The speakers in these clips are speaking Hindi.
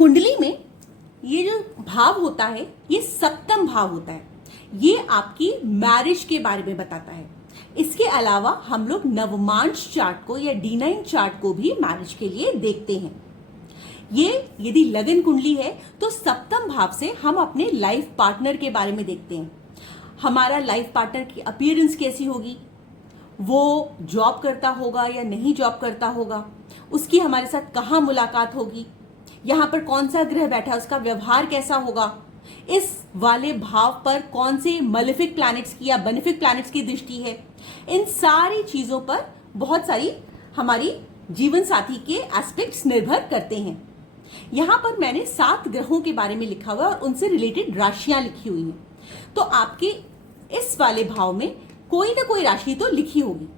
कुंडली में ये जो भाव होता है ये सप्तम भाव होता है। ये आपकी मैरिज के बारे में बताता है। इसके अलावा हम लोग नवमांश चार्ट को या D9 चार्ट को भी मैरिज के लिए देखते हैं। ये यदि लगन कुंडली है तो सप्तम भाव से हम अपने लाइफ पार्टनर के बारे में देखते हैं। हमारा लाइफ पार्टनर की अपीयरेंस कैसी होगी, वो जॉब करता होगा या नहीं जॉब करता होगा, उसकी हमारे साथ कहाँ मुलाकात होगी, यहाँ पर कौन सा ग्रह बैठा है, उसका व्यवहार कैसा होगा, इस वाले भाव पर कौन से मलेफिक प्लैनेट्स की या बेनिफिक प्लैनेट्स की दृष्टि है। इन सारी चीजों पर बहुत सारी हमारी जीवन साथी के एस्पेक्ट्स निर्भर करते हैं। यहां पर मैंने 7 ग्रहों के बारे में लिखा हुआ है और उनसे रिलेटेड राशियां लिखी हुई हैं। तो आपके इस वाले भाव में कोई ना कोई राशि तो लिखी होगी।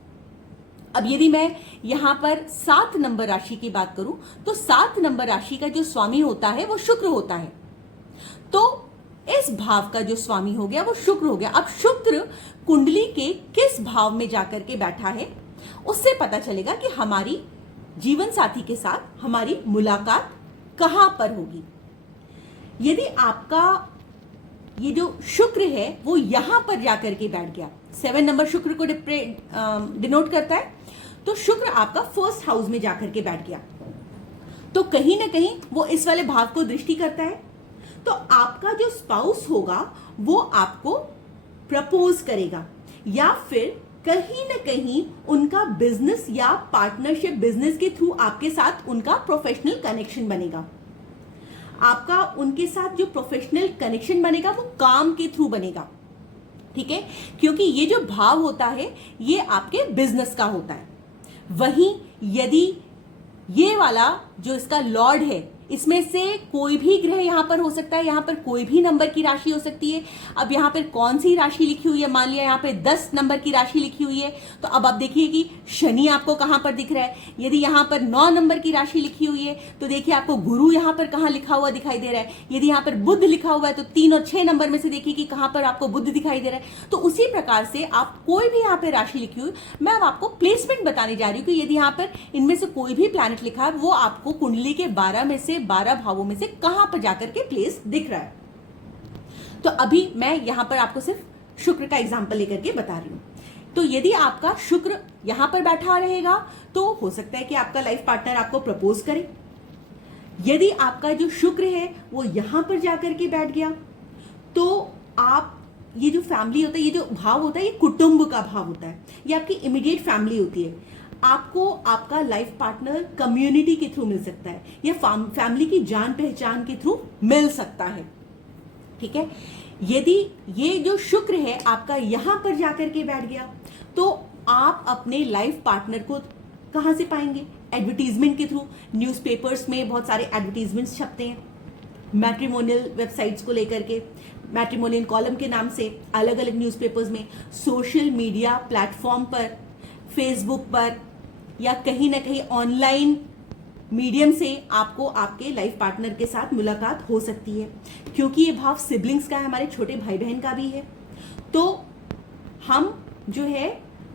अब यदि मैं यहां पर 7 नंबर राशि की बात करूं तो 7 नंबर राशि का जो स्वामी होता है वो शुक्र होता है। तो इस भाव का जो स्वामी हो गया वो शुक्र हो गया। अब शुक्र कुंडली के किस भाव में जाकर के बैठा है उससे पता चलेगा कि हमारी जीवन साथी के साथ हमारी मुलाकात कहां पर होगी। यदि आपका ये जो शुक्र है वो यहां पर जाकर के बैठ गया, 7 नंबर शुक्र को डिनोट करता है, तो शुक्र आपका फर्स्ट हाउस में जाकर के बैठ गया तो कहीं ना कहीं वो इस वाले भाव को दृष्टि करता है। तो आपका जो स्पाउस होगा वो आपको प्रपोज करेगा या फिर कहीं ना कहीं उनका बिजनेस या पार्टनरशिप बिजनेस के थ्रू आपके साथ उनका प्रोफेशनल कनेक्शन बनेगा। आपका उनके साथ जो प्रोफेशनल कनेक्शन बनेगा वो काम के थ्रू बनेगा, ठीक है, क्योंकि ये जो भाव होता है ये आपके बिजनेस का होता है। वहीं यदि ये वाला जो इसका लॉर्ड है इसमें से कोई भी ग्रह यहां पर हो सकता है, यहां पर कोई भी नंबर की राशि हो सकती है। अब यहां पर कौन सी राशि लिखी हुई है, मान लिया यहां पे 10 नंबर की राशि लिखी हुई है, तो अब आप देखिए कि शनि आपको कहां पर दिख रहा है। यदि यहां पर 9 नंबर की राशि लिखी हुई है तो देखिए आपको गुरु यहां पर कहां लिखा हुआ दिखाई दे रहा है। यदि यहां पर बुध लिखा हुआ है तो 3 और 6 नंबर में से देखिए कि कहां पर आपको बुध दिखाई दे रहा है। तो उसी प्रकार से आप कोई भी यहां पर राशि लिखी हुई, मैं अब आपको प्लेसमेंट बताने जा रही हूं कि यदि यहां पर इनमें से कोई भी प्लैनेट लिखा है वो आपको कुंडली के 12 में से 12 भावों में से कहां पर जाकर के प्लेस दिख रहा है। तो अभी मैं यहां पर आपको सिर्फ शुक्र का एग्जांपल लेकर के बता रही हूं। तो यदि आपका शुक्र यहां पर बैठा रहेगा तो हो सकता है कि आपका लाइफ पार्टनर आपको प्रपोज करे। यदि आपका जो शुक्र है वो यहां पर जाकर के बैठ गया तो आप ये जो फैमिली होता है, ये जो भाव होता है, ये कुटुंब का भाव होता है, ये आपकी इमीडिएट फैमिली होती है। आपको आपका लाइफ पार्टनर कम्युनिटी के थ्रू मिल सकता है या फैमिली की जान पहचान के थ्रू मिल सकता है, ठीक है। यदि ये जो शुक्र है आपका यहां पर जाकर के बैठ गया तो आप अपने लाइफ पार्टनर को कहां से पाएंगे? एडवर्टीजमेंट के थ्रू। न्यूज़पेपर्स में बहुत सारे एडवर्टीजमेंट्स छपते हैं मैट्रिमोनियल वेबसाइट्स को लेकर के, मैट्रिमोनियल कॉलम के नाम से अलग अलग न्यूज़पेपर्स में, सोशल मीडिया प्लेटफॉर्म पर, फेसबुक पर या कहीं ना कहीं ऑनलाइन मीडियम से आपको आपके लाइफ पार्टनर के साथ मुलाकात हो सकती है। क्योंकि ये भाव सिबलिंग्स का है, हमारे छोटे भाई बहन का भी है, तो हम जो है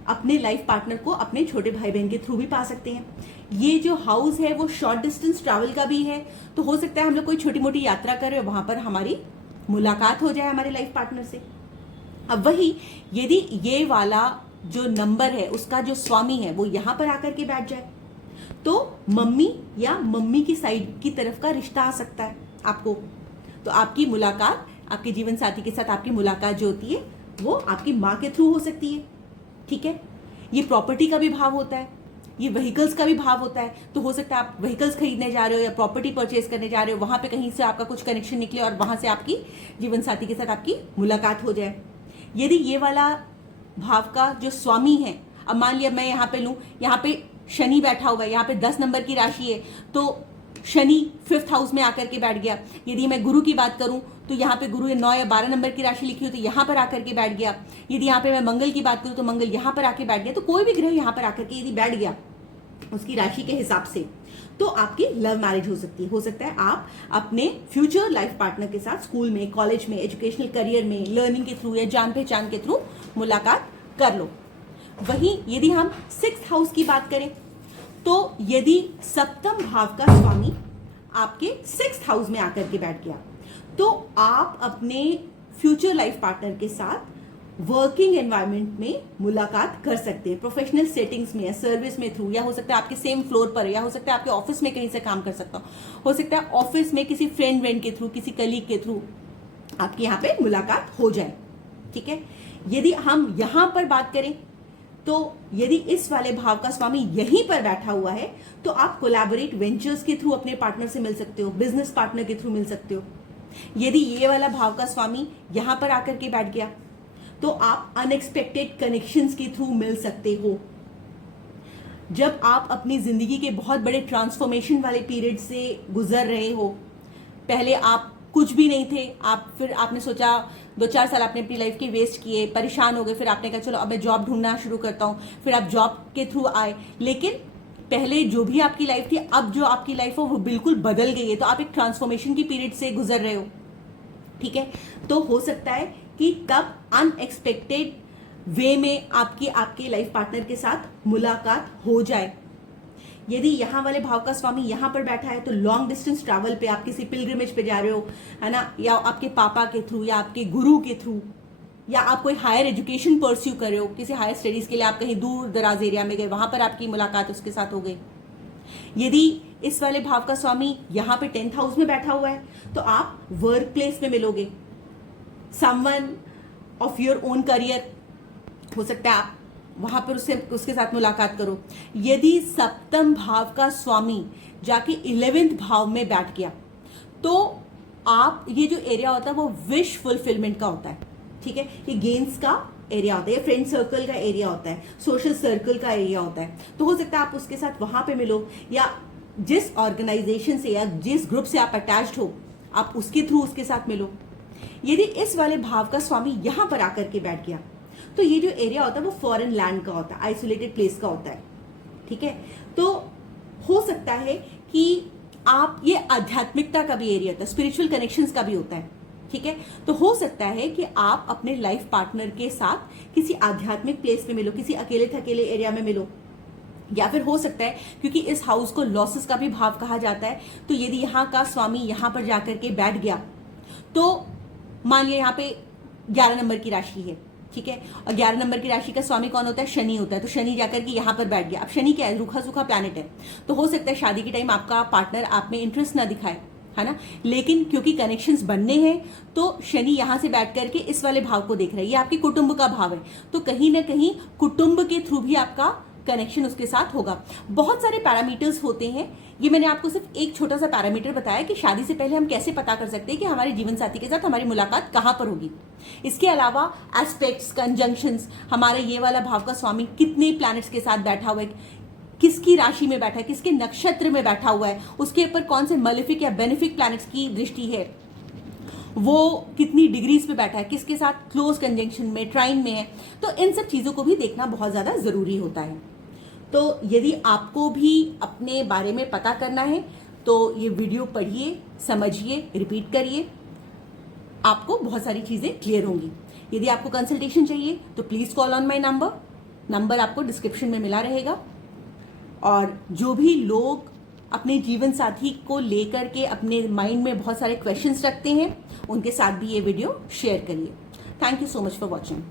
अपने लाइफ पार्टनर को अपने छोटे भाई बहन के थ्रू भी पा सकते हैं। ये जो हाउस है वो शॉर्ट डिस्टेंस ट्रैवल का भी है, तो हो सकता है हम लोग कोई छोटी मोटी यात्रा करें, वहां पर हमारी मुलाकात हो जाए हमारे लाइफ पार्टनर से। अब वही यदि ये वाला जो नंबर है उसका जो स्वामी है वो यहां पर आकर के बैठ जाए तो मम्मी या मम्मी की साइड की तरफ का रिश्ता आ सकता है आपको। तो आपकी मुलाकात, आपके जीवन साथी के साथ आपकी मुलाकात जो होती है वो आपकी माँ के थ्रू हो सकती है, ठीक है। ये प्रॉपर्टी का भी भाव होता है, ये व्हीकल्स का भी भाव होता है। तो हो सकता है आप व्हीकल्स खरीदने जा रहे हो या प्रॉपर्टी परचेज करने जा रहे हो, वहां पे कहीं से आपका कुछ कनेक्शन निकले और वहां से आपकी जीवन साथी के साथ आपकी मुलाकात हो जाए। यदि ये वाला भाव का जो स्वामी है, अब मान लिया मैं यहाँ पे लूं, यहाँ पे शनि बैठा हुआ है, यहाँ पे 10 नंबर की राशि है तो शनि 5th हाउस में आकर के बैठ गया। यदि मैं गुरु की बात करूं तो यहाँ पे गुरु 9 या 12 नंबर की राशि लिखी हुई तो यहाँ पर आकर के बैठ गया। यदि यहाँ पे मैं मंगल की बात करूं तो मंगल यहाँ पर आके बैठ गया। तो कोई भी ग्रह यहाँ पर आकर के यदि बैठ गया उसकी राशि के हिसाब से तो आपकी लव मैरिज हो सकती है। हो सकता है आप अपने फ्यूचर लाइफ पार्टनर के साथ स्कूल में, कॉलेज में, एजुकेशनल करियर में, लर्निंग के थ्रू या जान पहचान के थ्रू मुलाकात कर लो। वहीं यदि हम 6th हाउस की बात करें तो यदि सप्तम भाव का स्वामी आपके 6th हाउस में आकर के बैठ गया, तो आप अपने फ्यूचर लाइफ पार्टनर के साथ वर्किंग एनवायरनमेंट में मुलाकात कर सकते हैं, प्रोफेशनल सेटिंग्स में, सर्विस में थ्रू, या हो सकता है आपके सेम फ्लोर पर है, या हो सकता है आपके ऑफिस में कहीं से काम कर सकता हो सकता है ऑफिस में किसी फ्रेंड के थ्रू, किसी कलीग के थ्रू आपकी यहाँ पे मुलाकात हो जाए। ठीक है, यदि हम यहां पर बात करें तो यदि इस वाले भाव का स्वामी यहीं पर बैठा हुआ है तो आप कोलैबोरेट वेंचर्स के थ्रू अपने पार्टनर से मिल सकते हो, बिजनेस पार्टनर के थ्रू मिल सकते हो। यदि ये वाला भाव का स्वामी यहां पर आकर के बैठ गया तो आप अनएक्सपेक्टेड कनेक्शंस के थ्रू मिल सकते हो। जब आप अपनी जिंदगी के बहुत बड़े ट्रांसफॉर्मेशन वाले पीरियड से गुजर रहे हो, पहले आप कुछ भी नहीं थे, फिर आपने सोचा 2-4 साल आपने अपनी लाइफ के वेस्ट किए, परेशान हो गए, फिर आपने कहा चलो अब मैं जॉब ढूंढना शुरू करता हूं, फिर आप जॉब के थ्रू आए, लेकिन पहले जो भी आपकी लाइफ थी, अब जो आपकी लाइफ हो वो बिल्कुल बदल गई है, तो आप एक ट्रांसफॉर्मेशन की पीरियड से गुजर रहे हो। ठीक है, तो हो सकता है कि तब अनएक्सपेक्टेड वे में आपके लाइफ पार्टनर के साथ मुलाकात हो जाए। यदि यहाँ वाले भाव का स्वामी यहाँ पर बैठा है तो लॉन्ग डिस्टेंस ट्रैवल पे, आप किसी पिलग्रिमेज पे जा रहे हो, है ना, या आपके पापा के थ्रू, या आपके गुरु के थ्रू, या आप कोई हायर एजुकेशन परस्यू कर रहे हो, किसी हायर स्टडीज के लिए आप कहीं दूर दराज एरिया में गए, वहां पर आपकी मुलाकात उसके साथ हो गई। यदि इस वाले भाव का स्वामी यहाँ पे 10th हाउस में बैठा हुआ है तो आप वर्क प्लेस में मिलोगे, someone of your own career, हो सकता है आप वहां पर उसके साथ मुलाकात करो। यदि 7th भाव का स्वामी जाके 11th भाव में बैठ गया तो आप, ये जो एरिया होता है वो विश फुलफिलमेंट का होता है। ठीक है, ये गेन्स का एरिया होता है, फ्रेंड सर्कल का एरिया होता है, सोशल सर्कल का एरिया होता है। तो हो सकता है आप उसके साथ वहां पे मिलो, या जिस ऑर्गेनाइजेशन से या जिस ग्रुप से आप अटैच्ड हो आप उसके थ्रू उसके साथ मिलो। यदि इस वाले भाव का स्वामी यहां पर आकर के बैठ गया तो ये जो एरिया होता है वो फॉरेन लैंड का होता है, आइसोलेटेड प्लेस का होता है। ठीक है, तो हो सकता है कि आप, ये आध्यात्मिकता का भी एरिया होता है, स्पिरिचुअल कनेक्शंस का भी होता है। ठीक है, तो हो सकता है कि आप अपने लाइफ पार्टनर के साथ किसी आध्यात्मिक प्लेस पे मिलो, किसी अकेले थकेले एरिया में मिलो, या फिर हो सकता है क्योंकि इस हाउस को लॉसेस का भी भाव कहा जाता है, तो यदि यहाँ का स्वामी यहाँ पर जाकर के बैठ गया तो मान लिया यहाँ पे 11 नंबर की राशि है। ठीक है, और 11 नंबर की राशि का स्वामी कौन होता है? शनि होता है। तो शनि जाकर के यहाँ पर बैठ गया। अब शनि क्या है? रूखा सूखा प्लैनेट है, तो हो सकता है शादी के टाइम आपका पार्टनर आप में इंटरेस्ट ना दिखाए, है ना, लेकिन क्योंकि कनेक्शंस बनने हैं तो शनि यहां से बैठ करके इस वाले भाव को देख रहा है। ये आपके कुटुंब का भाव है, तो कहीं ना कहीं कुटुंब के थ्रू भी आपका कनेक्शन उसके साथ होगा। बहुत सारे पैरामीटर्स होते हैं, ये मैंने आपको सिर्फ एक छोटा सा पैरामीटर बताया कि शादी से पहले हम कैसे पता कर सकते हैं कि हमारे जीवन साथी के साथ हमारी मुलाकात कहां पर होगी। इसके अलावा एस्पेक्ट्स, कंजंक्शंस, हमारे ये वाला भाव का स्वामी कितने प्लैनेट्स के साथ बैठा हुआ है, किसकी राशि में बैठा है, किसके नक्षत्र में बैठा हुआ है, उसके ऊपर कौन से मलेफिक या बेनिफिक प्लैनेट्स की दृष्टि है, वो कितनी डिग्रीज पे बैठा है, किसके साथ क्लोज कंजंक्शन में, ट्राइन में है। तो इन सब चीजों को भी देखना बहुत ज्यादा जरूरी होता है। तो यदि आपको भी अपने बारे में पता करना है तो ये वीडियो पढ़िए, समझिए, रिपीट करिए, आपको बहुत सारी चीजें क्लियर होंगी। यदि आपको कंसल्टेशन चाहिए तो please call on my number आपको डिस्क्रिप्शन में मिला रहेगा। और जो भी लोग अपने जीवन साथी को लेकर के अपने माइंड में बहुत सारे क्वेश्चंस रखते हैं, उनके साथ भी ये वीडियो शेयर करिए। Thank you so much for watching.